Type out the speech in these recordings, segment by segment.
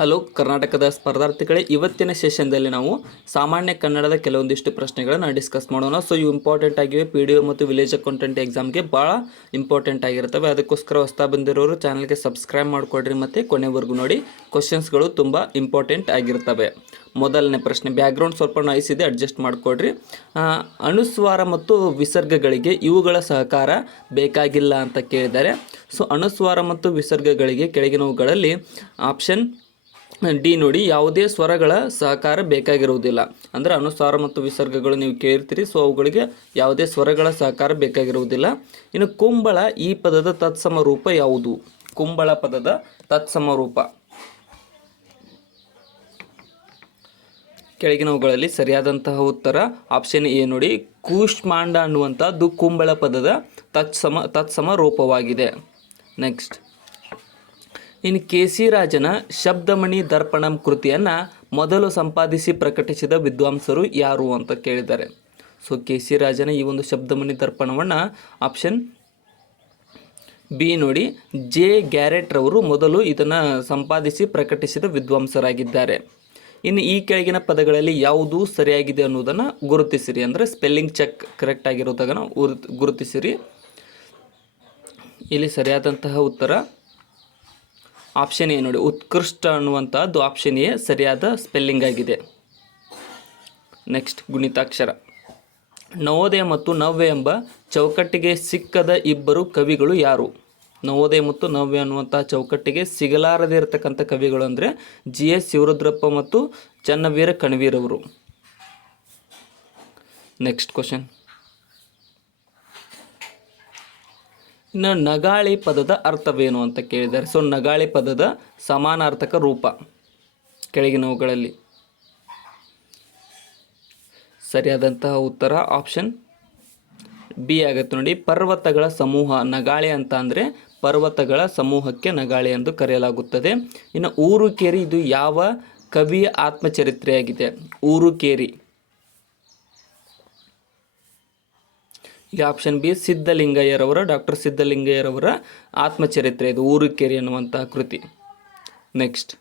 Hello ಕರ್ನಾಟಕದ ಸ್ಪರ್ಧಾರ್ಥಿಗಳೇ, ಇವತ್ತಿನ ಸೆಷನ್ದಲ್ಲಿ ನಾವು ಸಾಮಾನ್ಯ ಕನ್ನಡದ ಕೆಲವೊಂದಿಷ್ಟು ಪ್ರಶ್ನೆಗಳನ್ನು ಡಿಸ್ಕಸ್ ಮಾಡೋಣ. ಸೊ ಇವು ಇಂಪಾರ್ಟೆಂಟ್ ಆಗಿವೆ. PDO ಮತ್ತು ವಿಲೇಜ್ ಅಕೌಂಟೆಂಟ್ ಎಕ್ಸಾಮ್ಗೆ ಭಾಳ ಇಂಪಾರ್ಟೆಂಟ್ ಆಗಿರ್ತವೆ. ಅದಕ್ಕೋಸ್ಕರ ಹೊಸ್ತಾ ಬಂದಿರೋರು ಚಾನಲ್ಗೆ ಸಬ್ಸ್ಕ್ರೈಬ್ ಮಾಡಿಕೊಡ್ರಿ ಮತ್ತು ಕೊನೆವರೆಗೂ ನೋಡಿ. ಕ್ವಶನ್ಸ್ಗಳು ತುಂಬ ಇಂಪಾರ್ಟೆಂಟ್ ಆಗಿರ್ತವೆ. ಮೊದಲನೇ ಪ್ರಶ್ನೆ, ಬ್ಯಾಕ್ಗ್ರೌಂಡ್ ಸ್ವಲ್ಪ ನಾಯ್ಸ್ ಇದೆ, ಅಡ್ಜಸ್ಟ್ ಮಾಡಿಕೊಡ್ರಿ. ಅನುಸ್ವಾರ ಮತ್ತು ವಿಸರ್ಗಗಳಿಗೆ ಇವುಗಳ ಸಹಕಾರ ಬೇಕಾಗಿಲ್ಲ ಅಂತ ಕೇಳಿದ್ದಾರೆ. ಸೊ ಅನುಸ್ವಾರ ಮತ್ತು ವಿಸರ್ಗಗಳಿಗೆ ಕೆಳಗಿನವುಗಳಲ್ಲಿ ಆಪ್ಷನ್ ಡಿ ನೋಡಿ, ಯಾವುದೇ ಸ್ವರಗಳ ಸಹಕಾರ ಬೇಕಾಗಿರುವುದಿಲ್ಲ. ಅಂದರೆ ಅನುಸ್ವಾರ ಮತ್ತು ವಿಸರ್ಗಗಳು ನೀವು ಕೇಳಿರ್ತೀರಿ. ಸೊ ಅವುಗಳಿಗೆ ಯಾವುದೇ ಸ್ವರಗಳ ಸಹಕಾರ ಬೇಕಾಗಿರುವುದಿಲ್ಲ. ಇನ್ನು ಕುಂಬಳ ಈ ಪದದ ತತ್ಸಮ ರೂಪ ಯಾವುದು? ಕುಂಬಳ ಪದದ ತತ್ಸಮ ರೂಪ ಕೆಳಗಿನವುಗಳಲ್ಲಿ ಸರಿಯಾದಂತಹ ಉತ್ತರ ಆಪ್ಷನ್ ಎ ನೋಡಿ, ಕೂಷ್ಮಾಂಡ ಅನ್ನುವಂಥದ್ದು ಕುಂಬಳ ಪದದ ತತ್ಸಮ ರೂಪವಾಗಿದೆ. ನೆಕ್ಸ್ಟ್, ಇನ್ನು ಕೆ.ಸಿ. ರಾಜನ ಶಬ್ದಮಣಿ ದರ್ಪಣಂ ಕೃತಿಯನ್ನು ಮೊದಲು ಸಂಪಾದಿಸಿ ಪ್ರಕಟಿಸಿದ ವಿದ್ವಾಂಸರು ಯಾರು ಅಂತ ಕೇಳಿದ್ದಾರೆ. So KC. ರಾಜನ ಈ ಒಂದು ಶಬ್ದಮಣಿ ದರ್ಪಣವನ್ನು ಆಪ್ಷನ್ ಬಿ ನೋಡಿ, ಜೆ ಗ್ಯಾರೆಟ್ ರವರು ಮೊದಲು ಇದನ್ನು ಸಂಪಾದಿಸಿ ಪ್ರಕಟಿಸಿದ ವಿದ್ವಾಂಸರಾಗಿದ್ದಾರೆ. ಇನ್ನು ಈ ಕೆಳಗಿನ ಪದಗಳಲ್ಲಿ ಯಾವುದು ಸರಿಯಾಗಿದೆ ಅನ್ನೋದನ್ನು ಗುರುತಿಸಿರಿ. ಅಂದರೆ ಸ್ಪೆಲ್ಲಿಂಗ್ ಚೆಕ್ ಕರೆಕ್ಟ್ ಆಗಿರೋದನ್ನು ಗುರುತಿಸಿರಿ. ಇಲ್ಲಿ ಸರಿಯಾದಂತಹ ಉತ್ತರ ಆಪ್ಷನ್ ಎ ನೋಡಿ, ಉತ್ಕೃಷ್ಟ ಅನ್ನುವಂಥದ್ದು ಆಪ್ಷನ್ ಎ ಸರಿಯಾದ ಸ್ಪೆಲ್ಲಿಂಗ್ ಆಗಿದೆ. ನೆಕ್ಸ್ಟ್, ಗುಣಿತಾಕ್ಷರ. ನವೋದಯ ಮತ್ತು ನವ್ಯ ಎಂಬ ಚೌಕಟ್ಟಿಗೆ ಸಿಕ್ಕದ ಇಬ್ಬರು ಕವಿಗಳು ಯಾರು? ನವೋದಯ ಮತ್ತು ನವ್ಯ ಅನ್ನುವಂಥ ಚೌಕಟ್ಟಿಗೆ ಸಿಗಲಾರದೇ ಇರತಕ್ಕಂಥ ಕವಿಗಳು ಅಂದರೆ GS ಶಿವರುದ್ರಪ್ಪ ಮತ್ತು ಚನ್ನವೀರ ಕಣವೀರವರು. ನೆಕ್ಸ್ಟ್ ಕ್ವಶನ್, ಇನ್ನು ನಗಾಳಿ ಪದದ ಅರ್ಥವೇನು ಅಂತ ಕೇಳಿದ್ದಾರೆ. ಸೊ ನಗಾಳಿ ಪದದ ಸಮಾನಾರ್ಥಕ ರೂಪ ಕೆಳಗಿನವುಗಳಲ್ಲಿ ಸರಿಯಾದಂತಹ ಉತ್ತರ ಆಪ್ಷನ್ ಬಿ ಆಗುತ್ತೆ ನೋಡಿ, ಪರ್ವತಗಳ ಸಮೂಹ. ನಗಾಳಿ ಅಂತ ಅಂದರೆ ಪರ್ವತಗಳ ಸಮೂಹಕ್ಕೆ ನಗಾಳಿ ಎಂದು ಕರೆಯಲಾಗುತ್ತದೆ. ಇನ್ನು ಊರುಕೇರಿ ಇದು ಯಾವ ಕವಿಯ ಆತ್ಮಚರಿತ್ರೆಯಾಗಿದೆ? ಊರುಕೇರಿ ಇಲ್ಲಿ ಆಪ್ಷನ್ ಬಿ ಸಿದ್ಧಲಿಂಗಯ್ಯರವರ, ಡಾಕ್ಟರ್ ಸಿದ್ಧಲಿಂಗಯ್ಯರವರ ಆತ್ಮಚರಿತ್ರೆ ಇದು ಊರುಕೇರಿ ಅನ್ನುವಂತಹ ಕೃತಿ. ನೆಕ್ಸ್ಟ್,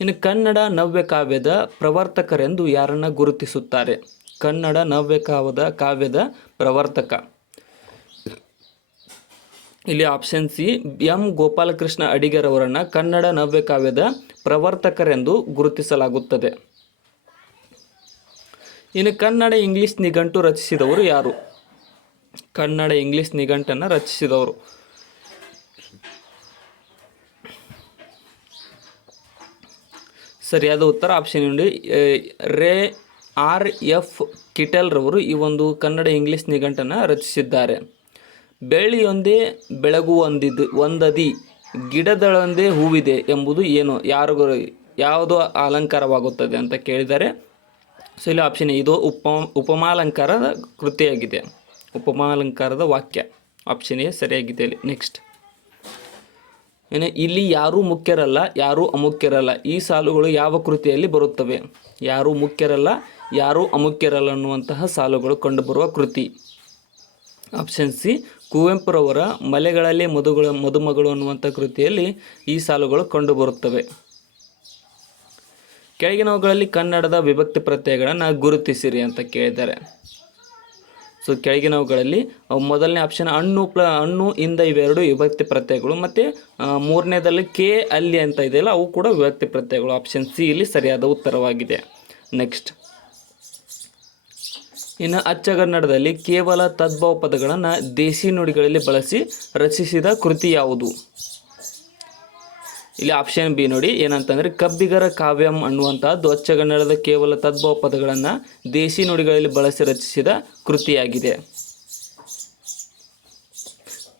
ಇನ್ನು ಕನ್ನಡ ನವ್ಯ ಕಾವ್ಯದ ಪ್ರವರ್ತಕರೆಂದು ಯಾರನ್ನು ಗುರುತಿಸುತ್ತಾರೆ? ಕನ್ನಡ ನವ್ಯ ಕಾವ್ಯದ ಪ್ರವರ್ತಕ ಇಲ್ಲಿ ಆಪ್ಷನ್ ಸಿ ಎಂ ಗೋಪಾಲಕೃಷ್ಣ ಅಡಿಗರವರನ್ನು ಕನ್ನಡ ನವ್ಯ ಕಾವ್ಯದ ಪ್ರವರ್ತಕರೆಂದು ಗುರುತಿಸಲಾಗುತ್ತದೆ. ಇನ್ನು ಕನ್ನಡ ಇಂಗ್ಲಿಷ್ ನಿಘಂಟು ರಚಿಸಿದವರು ಯಾರು? ಕನ್ನಡ ಇಂಗ್ಲಿಷ್ ನಿಘಂಟನ್ನು ರಚಿಸಿದವರು ಸರಿಯಾದ ಉತ್ತರ ಆಪ್ಷನ್ ನೋಡಿ, R.F. ಕಿಟೆಲ್ರವರು ಈ ಒಂದು ಕನ್ನಡ ಇಂಗ್ಲಿಷ್ ನಿಘಂಟನ್ನು ರಚಿಸಿದ್ದಾರೆ. ಬೆಳ್ಳಿಯೊಂದೇ ಒಂದದಿ ಗಿಡದಳೊಂದೇ ಹೂವಿದೆ ಎಂಬುದು ಏನು? ಯಾವುದು ಅಲಂಕಾರವಾಗುತ್ತದೆ ಅಂತ ಕೇಳಿದ್ದಾರೆ. ಸೊ ಇಲ್ಲಿ ಆಪ್ಷನ್ ಇದು ಉಪಮಾಲಂಕಾರದ ಕೃತಿಯಾಗಿದೆ, ಉಪಮಾಲಂಕಾರದ ವಾಕ್ಯ. ಆಪ್ಷನ್ ಎ ಸರಿಯಾಗಿದೆ ಇಲ್ಲಿ. ನೆಕ್ಸ್ಟ್, ಇಲ್ಲಿ ಯಾರೂ ಮುಖ್ಯರಲ್ಲ, ಯಾರೂ ಅಮುಖ್ಯರಲ್ಲ ಈ ಸಾಲುಗಳು ಯಾವ ಕೃತಿಯಲ್ಲಿ ಬರುತ್ತವೆ? ಯಾರೂ ಮುಖ್ಯರಲ್ಲ, ಯಾರೂ ಅಮುಖ್ಯರಲ್ಲ ಅನ್ನುವಂತಹ ಸಾಲುಗಳು ಕಂಡುಬರುವ ಕೃತಿ ಆಪ್ಷನ್ ಸಿ ಕುವೆಂಪುರವರ ಮಲೆಗಳಲ್ಲಿ ಮದುಮಗಳು ಅನ್ನುವಂಥ ಕೃತಿಯಲ್ಲಿ ಈ ಸಾಲುಗಳು ಕಂಡುಬರುತ್ತವೆ. ಕೆಳಗಿನವುಗಳಲ್ಲಿ ಕನ್ನಡದ ವಿಭಕ್ತಿ ಪ್ರತ್ಯಯಗಳನ್ನು ಗುರುತಿಸಿರಿ ಅಂತ ಕೇಳಿದ್ದಾರೆ. ಸೊ ಕೆಳಗಿನವುಗಳಲ್ಲಿ ಮೊದಲನೇ ಆಪ್ಷನ್ ಹಣ್ಣು ಇಂದ ಇವೆರಡು ವಿಭಕ್ತಿ ಪ್ರತ್ಯಯಗಳು, ಮತ್ತು ಮೂರನೇದಲ್ಲಿ ಕೆ ಅಲ್ಲಿ ಅಂತ ಇದೆಯಲ್ಲ ಅವು ಕೂಡ ವಿಭಕ್ತಿ ಪ್ರತ್ಯಯಗಳು. ಆಪ್ಷನ್ ಸಿ ಇಲ್ಲಿ ಸರಿಯಾದ ಉತ್ತರವಾಗಿದೆ. ನೆಕ್ಸ್ಟ್, ಇನ್ನು ಅಚ್ಚಗನ್ನಡದಲ್ಲಿ ಕೇವಲ ತದ್ಭವ ಪದಗಳನ್ನು ದೇಸಿ ನುಡಿಗಳಲ್ಲಿ ಬಳಸಿ ರಚಿಸಿದ ಕೃತಿ ಯಾವುದು? ಇಲ್ಲಿ ಆಪ್ಷನ್ ಬಿ ನೋಡಿ, ಏನಂತಂದರೆ ಕಬ್ಬಿಗರ ಕಾವ್ಯಂ ಅನ್ನುವಂಥದ್ದು ಅಚ್ಚಗನ್ನಡದ ಕೇವಲ ತದ್ಭವ ಪದಗಳನ್ನು ದೇಸಿ ನುಡಿಗಳಲ್ಲಿ ಬಳಸಿ ರಚಿಸಿದ ಕೃತಿಯಾಗಿದೆ.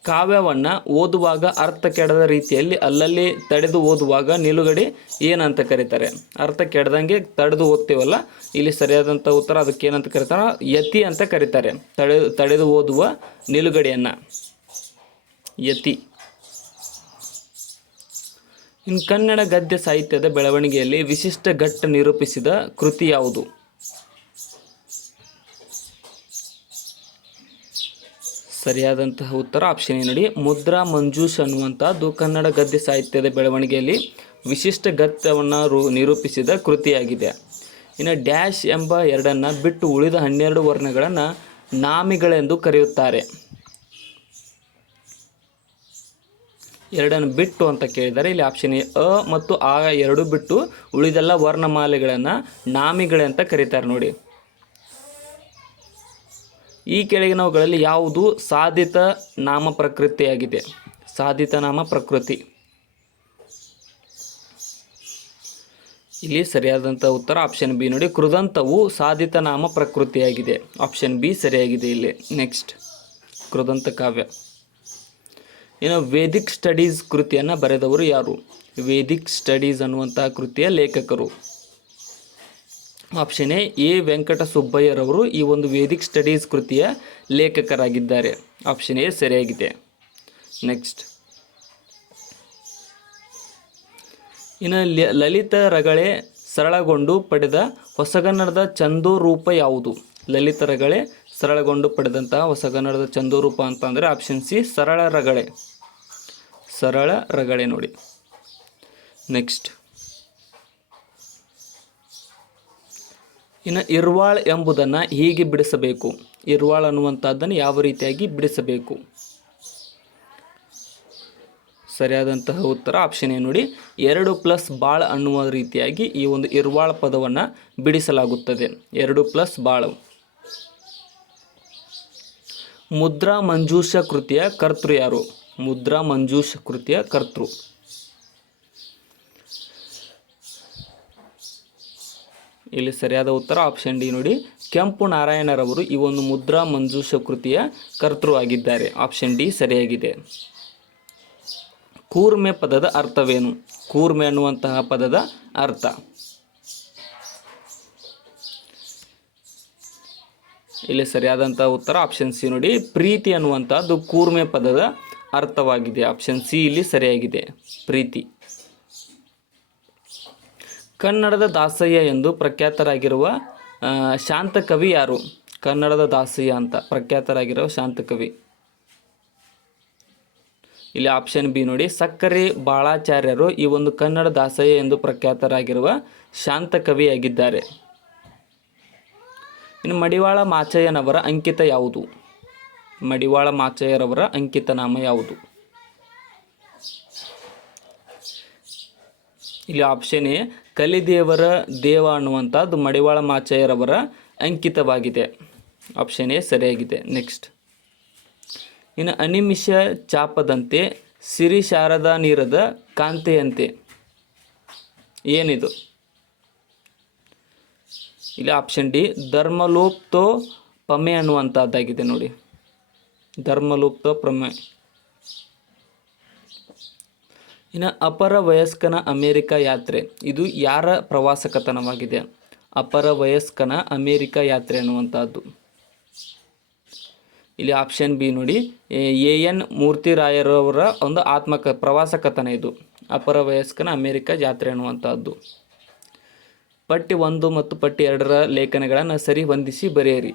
ಕಾವ್ಯವನ್ನು ಓದುವಾಗ ಅರ್ಥ ಕೆಡದ ರೀತಿಯಲ್ಲಿ ಅಲ್ಲಲ್ಲಿ ತಡೆದು ಓದುವಾಗ ನಿಲುಗಡೆ ಏನಂತ ಕರೀತಾರೆ? ಅರ್ಥ ಕೆಡದಂಗೆ ತಡೆದು ಓದ್ತೇವಲ್ಲ, ಇಲ್ಲಿ ಸರಿಯಾದಂಥ ಉತ್ತರ ಅದಕ್ಕೆ ಏನಂತ ಕರೀತಾರೆ? ಯತಿ ಅಂತ ಕರೀತಾರೆ. ತಡೆದು ಓದುವ ನಿಲುಗಡೆಯನ್ನು ಯತಿ. ಇನ್ನು ಕನ್ನಡ ಗದ್ಯ ಸಾಹಿತ್ಯದ ಬೆಳವಣಿಗೆಯಲ್ಲಿ ವಿಶಿಷ್ಟ ಘಟ್ಟ ನಿರೂಪಿಸಿದ ಕೃತಿ ಯಾವುದು? ಸರಿಯಾದಂತಹ ಉತ್ತರ ಆಪ್ಷನ್ ಎ ನೋಡಿ. ಮುದ್ರಾ ಮಂಜೂಷ್ ಅನ್ನುವಂಥದ್ದು ಕನ್ನಡ ಗದ್ಯ ಸಾಹಿತ್ಯದ ಬೆಳವಣಿಗೆಯಲ್ಲಿ ವಿಶಿಷ್ಟ ಗದ್ಯವನ್ನು ನಿರೂಪಿಸಿದ ಕೃತಿಯಾಗಿದೆ. ಇನ್ನು ಡ್ಯಾಶ್ ಎಂಬ ಎರಡನ್ನು ಬಿಟ್ಟು ಉಳಿದ 12 ವರ್ಣಗಳನ್ನು ನಾಮಿಗಳೆಂದು ಕರೆಯುತ್ತಾರೆ. ಎರಡನ್ನು ಬಿಟ್ಟು ಅಂತ ಕೇಳಿದ್ದಾರೆ. ಇಲ್ಲಿ ಆಪ್ಷನ್ ಎ ಅ ಮತ್ತು ಆ ಎರಡು ಬಿಟ್ಟು ಉಳಿದೆಲ್ಲ ವರ್ಣಮಾಲೆಗಳನ್ನು ನಾಮಿಗಳಂತ ಕರೀತಾರೆ ನೋಡಿ. ಈ ಕೆಳಗಿನವುಗಳಲ್ಲಿ ಯಾವುದು ಸಾಧಿತ ನಾಮ ಪ್ರಕೃತಿಯಾಗಿದೆ? ಸಾಧಿತ ನಾಮ ಪ್ರಕೃತಿ. ಇಲ್ಲಿ ಸರಿಯಾದಂಥ ಉತ್ತರ ಆಪ್ಷನ್ ಬಿ ನೋಡಿ. ಕೃದಂತವು ಸಾಧಿತ ನಾಮ ಪ್ರಕೃತಿಯಾಗಿದೆ. ಆಪ್ಷನ್ ಬಿ ಸರಿಯಾಗಿದೆ ಇಲ್ಲಿ. ನೆಕ್ಸ್ಟ್, ಕೃದಂತ ಕಾವ್ಯ. ಇನ್ನು ವೇದಿಕ್ ಸ್ಟಡೀಸ್ ಕೃತಿಯನ್ನು ಬರೆದವರು ಯಾರು? ವೇದಿಕ್ ಸ್ಟಡೀಸ್ ಅನ್ನುವಂತಹ ಕೃತಿಯ ಲೇಖಕರು. ಆಪ್ಷನ್ ಎ ವೆಂಕಟ ಸುಬ್ಬಯ್ಯರವರು ಈ ಒಂದು ವೇದಿಕ್ ಸ್ಟಡೀಸ್ ಕೃತಿಯ ಲೇಖಕರಾಗಿದ್ದಾರೆ. ಆಪ್ಷನ್ ಎ ಸರಿಯಾಗಿದೆ. ನೆಕ್ಸ್ಟ್, ಇನ್ನು ಲಲಿತ ರಗಳೆ ಸರಳಗೊಂಡು ಪಡೆದ ಹೊಸಗನ್ನಡದ ಛಂದೋರೂಪ ಯಾವುದು? ಲಲಿತ ರಗಳೆ ಸರಳಗೊಂಡು ಪಡೆದಂತಹ ಹೊಸಗನ್ನಡದ ಛಂದೋರೂಪ ಅಂತಂದರೆ ಆಪ್ಷನ್ ಸಿ ಸರಳ ರಗಳೆ. ಸರಳ ರಗಳೆ ನೋಡಿ. ನೆಕ್ಸ್ಟ್, ಇನ್ನು ಇರ್ವಾಳ್ ಎಂಬುದನ್ನು ಹೀಗೆ ಬಿಡಿಸಬೇಕು. ಇರ್ವಾಳ್ ಅನ್ನುವಂಥದ್ದನ್ನು ಯಾವ ರೀತಿಯಾಗಿ ಬಿಡಿಸಬೇಕು? ಸರಿಯಾದಂತಹ ಉತ್ತರ ಆಪ್ಷನ್ ಎ ನೋಡಿ. 2 + ಬಾಳ್ ಅನ್ನುವ ರೀತಿಯಾಗಿ ಈ ಒಂದು ಇರ್ವಾಳ್ ಪದವನ್ನು ಬಿಡಿಸಲಾಗುತ್ತದೆ. 2 + ಬಾಳು. ಮುದ್ರಾ ಮಂಜೂಷ ಕೃತಿಯ ಕರ್ತೃ ಯಾರು? ಮುದ್ರಾ ಮಂಜೂಷ ಕೃತಿಯ ಕರ್ತೃ. ಇಲ್ಲಿ ಸರಿಯಾದ ಉತ್ತರ ಆಪ್ಷನ್ ಡಿ ನೋಡಿ. ಕೆಂಪು ನಾರಾಯಣರವರು ಈ ಒಂದು ಮುದ್ರಾ ಮಂಜೂಷ ಕೃತಿಯ ಕರ್ತೃ ಆಗಿದ್ದಾರೆ. ಆಪ್ಷನ್ ಡಿ ಸರಿಯಾಗಿದೆ. ಕೂರ್ಮೆ ಪದದ ಅರ್ಥವೇನು? ಕೂರ್ಮೆ ಅನ್ನುವಂತಹ ಪದದ ಅರ್ಥ. ಇಲ್ಲಿ ಸರಿಯಾದಂತಹ ಉತ್ತರ ಆಪ್ಷನ್ ಸಿ ನೋಡಿ. ಪ್ರೀತಿ ಅನ್ನುವಂಥದ್ದು ಕೂರ್ಮೆ ಪದದ ಅರ್ಥವಾಗಿದೆ. ಆಪ್ಷನ್ ಸಿ ಇಲ್ಲಿ ಸರಿಯಾಗಿದೆ. ಪ್ರೀತಿ. ಕನ್ನಡದ ದಾಸಯ್ಯ ಎಂದು ಪ್ರಖ್ಯಾತರಾಗಿರುವ ಶಾಂತಕವಿ ಯಾರು? ಕನ್ನಡದ ದಾಸಯ್ಯ ಅಂತ ಪ್ರಖ್ಯಾತರಾಗಿರುವ ಶಾಂತಕವಿ. ಇಲ್ಲಿ ಆಪ್ಷನ್ ಬಿ ನೋಡಿ. ಸಕ್ಕರೆ ಬಾಳಾಚಾರ್ಯರು ಈ ಒಂದು ಕನ್ನಡ ದಾಸಯ್ಯ ಎಂದು ಪ್ರಖ್ಯಾತರಾಗಿರುವ ಶಾಂತಕವಿಯಾಗಿದ್ದಾರೆ. ಇನ್ನು ಮಡಿವಾಳ ಮಾಚಯ್ಯನವರ ಅಂಕಿತ ಯಾವುದು? ಮಡಿವಾಳ ಮಾಚಯ್ಯರವರ ಅಂಕಿತ ನಾಮ ಯಾವುದು? ಇಲ್ಲಿ ಆಪ್ಷನ್ ಎ ಕಲಿದೇವರ ದೇವ ಅನ್ನುವಂಥದ್ದು ಮಡಿವಾಳ ಮಾಚಯ್ಯರವರ ಅಂಕಿತವಾಗಿದೆ. ಆಪ್ಷನ್ ಎ ಸರಿಯಾಗಿದೆ. ನೆಕ್ಸ್ಟ್, ಇನ್ನು ಅನಿಮಿಷ ಚಾಪದಂತೆ ಸಿರಿ ಶಾರದಾ ನೀರದ ಕಾಂತೆಯಂತೆ ಏನಿದು? ಇಲ್ಲಿ ಆಪ್ಷನ್ ಡಿ ಧರ್ಮಲೋಪ್ತೋ ಪಮೆ ಅನ್ನುವಂಥದ್ದಾಗಿದೆ ನೋಡಿ. ಧರ್ಮಲೋಪ್ತೋ ಪ್ರಮೆ. ಇನ್ನು ಅಪರ ವಯಸ್ಕನ ಅಮೇರಿಕ ಯಾತ್ರೆ ಇದು ಯಾರ ಪ್ರವಾಸ ಕಥನವಾಗಿದೆ? ಅಪರ ವಯಸ್ಕನ ಅಮೇರಿಕ ಯಾತ್ರೆ ಅನ್ನುವಂಥದ್ದು. ಇಲ್ಲಿ ಆಪ್ಷನ್ ಬಿ ನೋಡಿ. ಎನ್ ಮೂರ್ತಿರಾಯರವರ ಒಂದು ಪ್ರವಾಸ ಕಥನ ಇದು. ಅಪರ ವಯಸ್ಕನ ಅಮೇರಿಕ ಯಾತ್ರೆ ಅನ್ನುವಂಥದ್ದು. ಪಟ್ಟಿ 1 ಮತ್ತು ಪಟ್ಟಿ 2ರ ಲೇಖನಗಳನ್ನು ಸರಿ ಹೊಂದಿಸಿ ಬರೆಯಿರಿ.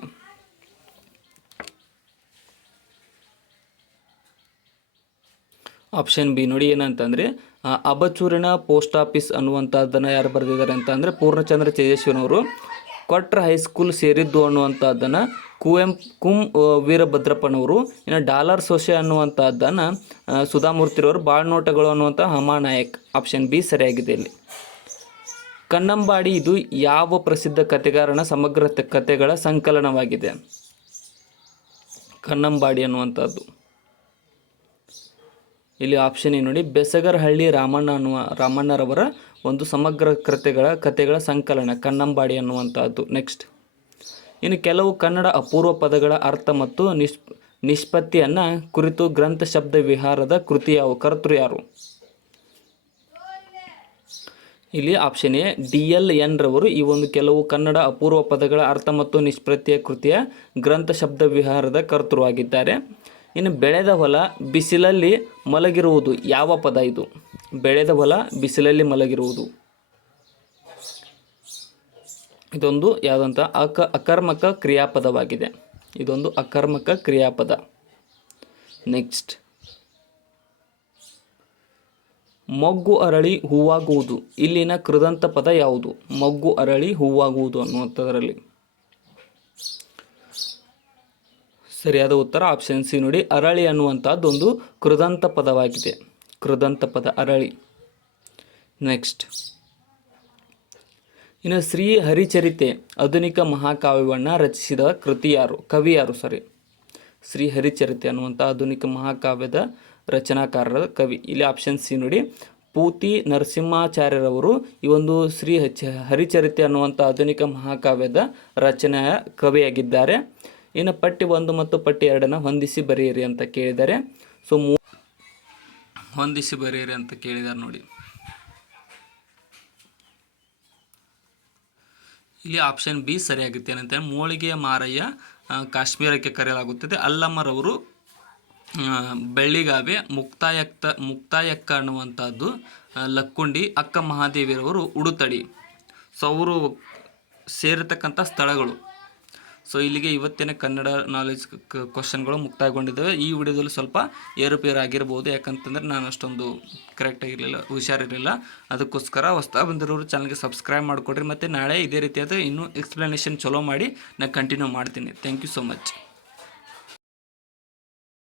ಆಪ್ಷನ್ ಬಿ ನೋಡಿ. ಏನಂತಂದರೆ ಅಬಚೂರಿನ ಪೋಸ್ಟ್ ಆಫೀಸ್ ಅನ್ನುವಂಥದ್ದನ್ನು ಯಾರು ಬರೆದಿದ್ದಾರೆ ಅಂತಂದರೆ ಪೂರ್ಣಚಂದ್ರ ತೇಜಸ್ವಿನವರು. ಕೊಟ್ರ ಹೈಸ್ಕೂಲ್ ಸೇರಿದ್ದು ಅನ್ನುವಂಥದ್ದನ್ನು ವೀರಭದ್ರಪ್ಪನವರು. ಇನ್ನು ಡಾಲರ್ ಸೊಸೆ ಅನ್ನುವಂಥದ್ದನ್ನು ಸುಧಾಮೂರ್ತಿರವರು. ಬಾಳ್ನೋಟಗಳು ಅನ್ನುವಂಥ ಹಮಾನಾಯಕ್. ಆಪ್ಷನ್ ಬಿ ಸರಿಯಾಗಿದೆ ಇಲ್ಲಿ. ಕನ್ನಂಬಾಡಿ ಇದು ಯಾವ ಪ್ರಸಿದ್ಧ ಕಥೆಗಾರನ ಸಮಗ್ರ ಕಥೆಗಳ ಸಂಕಲನವಾಗಿದೆ? ಕನ್ನಂಬಾಡಿ ಇಲ್ಲಿ ಆಪ್ಷನ್ ಎ ನೋಡಿ. ಬೆಸಗರಹಳ್ಳಿ ರಾಮಣ್ಣರವರ ಒಂದು ಸಮಗ್ರ ಕಥೆಗಳ ಸಂಕಲನ ಕನ್ನಂಬಾಡಿ ಅನ್ನುವಂಥದ್ದು. ನೆಕ್ಸ್ಟ್, ಇನ್ನು ಕೆಲವು ಕನ್ನಡ ಅಪೂರ್ವ ಪದಗಳ ಅರ್ಥ ಮತ್ತು ನಿಷ್ಪತ್ತಿಯನ್ನು ಕುರಿತು ಗ್ರಂಥ ಶಬ್ದ ವಿಹಾರದ ಕರ್ತೃ ಯಾರು? ಇಲ್ಲಿ ಆಪ್ಷನ್ ಎ DLN ರವರು ಈ ಒಂದು ಕೆಲವು ಕನ್ನಡ ಅಪೂರ್ವ ಪದಗಳ ಅರ್ಥ ಮತ್ತು ನಿಷ್ಪತ್ತಿಯ ಕೃತಿಯ ಗ್ರಂಥ ಶಬ್ದ ವಿಹಾರದ ಕರ್ತೃವಾಗಿದ್ದಾರೆ. ಇನ್ನು ಬೆಳೆದ ಹೊಲ ಬಿಸಿಲಲ್ಲಿ ಮಲಗಿರುವುದು ಯಾವ ಪದ ಇದು? ಬೆಳೆದ ಹೊಲ ಬಿಸಿಲಲ್ಲಿ ಮಲಗಿರುವುದು ಇದೊಂದು ಯಾವುದಂತ ಅಕರ್ಮಕ ಕ್ರಿಯಾಪದವಾಗಿದೆ. ಇದೊಂದು ಅಕರ್ಮಕ ಕ್ರಿಯಾಪದ. ನೆಕ್ಸ್ಟ್, ಮೊಗ್ಗು ಅರಳಿ ಹೂವಾಗುವುದು, ಇಲ್ಲಿನ ಕೃದಂತ ಪದ ಯಾವುದು? ಮೊಗ್ಗು ಅರಳಿ ಹೂವಾಗುವುದು ಅನ್ನುವಂಥದ್ರಲ್ಲಿ ಸರಿಯಾದ ಉತ್ತರ ಆಪ್ಷನ್ ಸಿ ನೋಡಿ. ಅರಳಿ ಅನ್ನುವಂಥದ್ದು ಒಂದು ಕೃದಂತ ಪದವಾಗಿದೆ. ಕೃದಂತ ಪದ ಅರಳಿ. ನೆಕ್ಸ್ಟ್, ಇನ್ನು ಶ್ರೀ ಹರಿಚರಿತೆ ಆಧುನಿಕ ಮಹಾಕಾವ್ಯವನ್ನು ರಚಿಸಿದ ಕೃತಿ ಯಾರು? ಕವಿ ಯಾರು? ಶ್ರೀ ಹರಿಚರಿತೆ ಅನ್ನುವಂಥ ಆಧುನಿಕ ಮಹಾಕಾವ್ಯದ ರಚನಾಕಾರರ ಕವಿ. ಇಲ್ಲಿ ಆಪ್ಷನ್ ಸಿ ನೋಡಿ, ಪೂತಿ ನರಸಿಂಹಾಚಾರ್ಯರವರು ಈ ಒಂದು ಶ್ರೀ ಹರಿಚರಿತೆ ಅನ್ನುವಂಥ ಆಧುನಿಕ ಮಹಾಕಾವ್ಯದ ರಚನೆಯ ಕವಿಯಾಗಿದ್ದಾರೆ. ಇನ್ನು ಪಟ್ಟಿ 1 ಮತ್ತು ಪಟ್ಟಿ 2 ಹೊಂದಿಸಿ ಬರೆಯಿರಿ ಅಂತ ಕೇಳಿದ್ದಾರೆ. ಸೊ ಹೊಂದಿಸಿ ಬರೆಯಿರಿ ಅಂತ ಕೇಳಿದ್ದಾರೆ ನೋಡಿ. ಇಲ್ಲಿ ಆಪ್ಷನ್ ಬಿ ಸರಿಯಾಗುತ್ತೆ. ಏನಂತ ಮೋಳಿಗೆಯ ಮಾರಯ್ಯ ಕಾಶ್ಮೀರಕ್ಕೆ ಕರೆಯಲಾಗುತ್ತದೆ. ಅಲ್ಲಮ್ಮರವರು ಬೆಳ್ಳಿಗಾವೆ, ಮುಕ್ತಾಯಕ್ಕ ಅನ್ನುವಂಥದ್ದು ಲಕ್ಕುಂಡಿ, ಅಕ್ಕ ಮಹಾದೇವಿಯರವರು ಉಡುತಡಿ. ಸೊ ಅವರು ಸೇರಿರ್ತಕ್ಕಂಥ ಸ್ಥಳಗಳು. ಸೊ ಇಲ್ಲಿಗೆ ಇವತ್ತಿನ ಕನ್ನಡ ನಾಲೆಜ್ ಕ್ವಶನ್ಗಳು ಮುಕ್ತಾಯಗೊಂಡಿದ್ದಾವೆ. ಈ ವಿಡಿಯೋದಲ್ಲಿ ಸ್ವಲ್ಪ ಏರುಪೇರು ಆಗಿರ್ಬೋದು, ಯಾಕಂತಂದರೆ ನಾನು ಅಷ್ಟೊಂದು ಕರೆಕ್ಟಾಗಿರಲಿಲ್ಲ, ಹುಷಾರಿರಲಿಲ್ಲ. ಅದಕ್ಕೋಸ್ಕರ ಹೊಸ್ದಾಗಿ ಬಂದಿರೋರು ಚಾನಲ್ಗೆ ಸಬ್ಸ್ಕ್ರೈಬ್ ಮಾಡಿಕೊಡ್ರಿ. ಮತ್ತು ನಾಳೆ ಇದೇ ರೀತಿಯಾದ ಇನ್ನೂ ಎಕ್ಸ್ಪ್ಲನೇಷನ್ ಚಲೋ ಮಾಡಿ ನಾನು ಕಂಟಿನ್ಯೂ ಮಾಡ್ತೀನಿ. Thank you so much.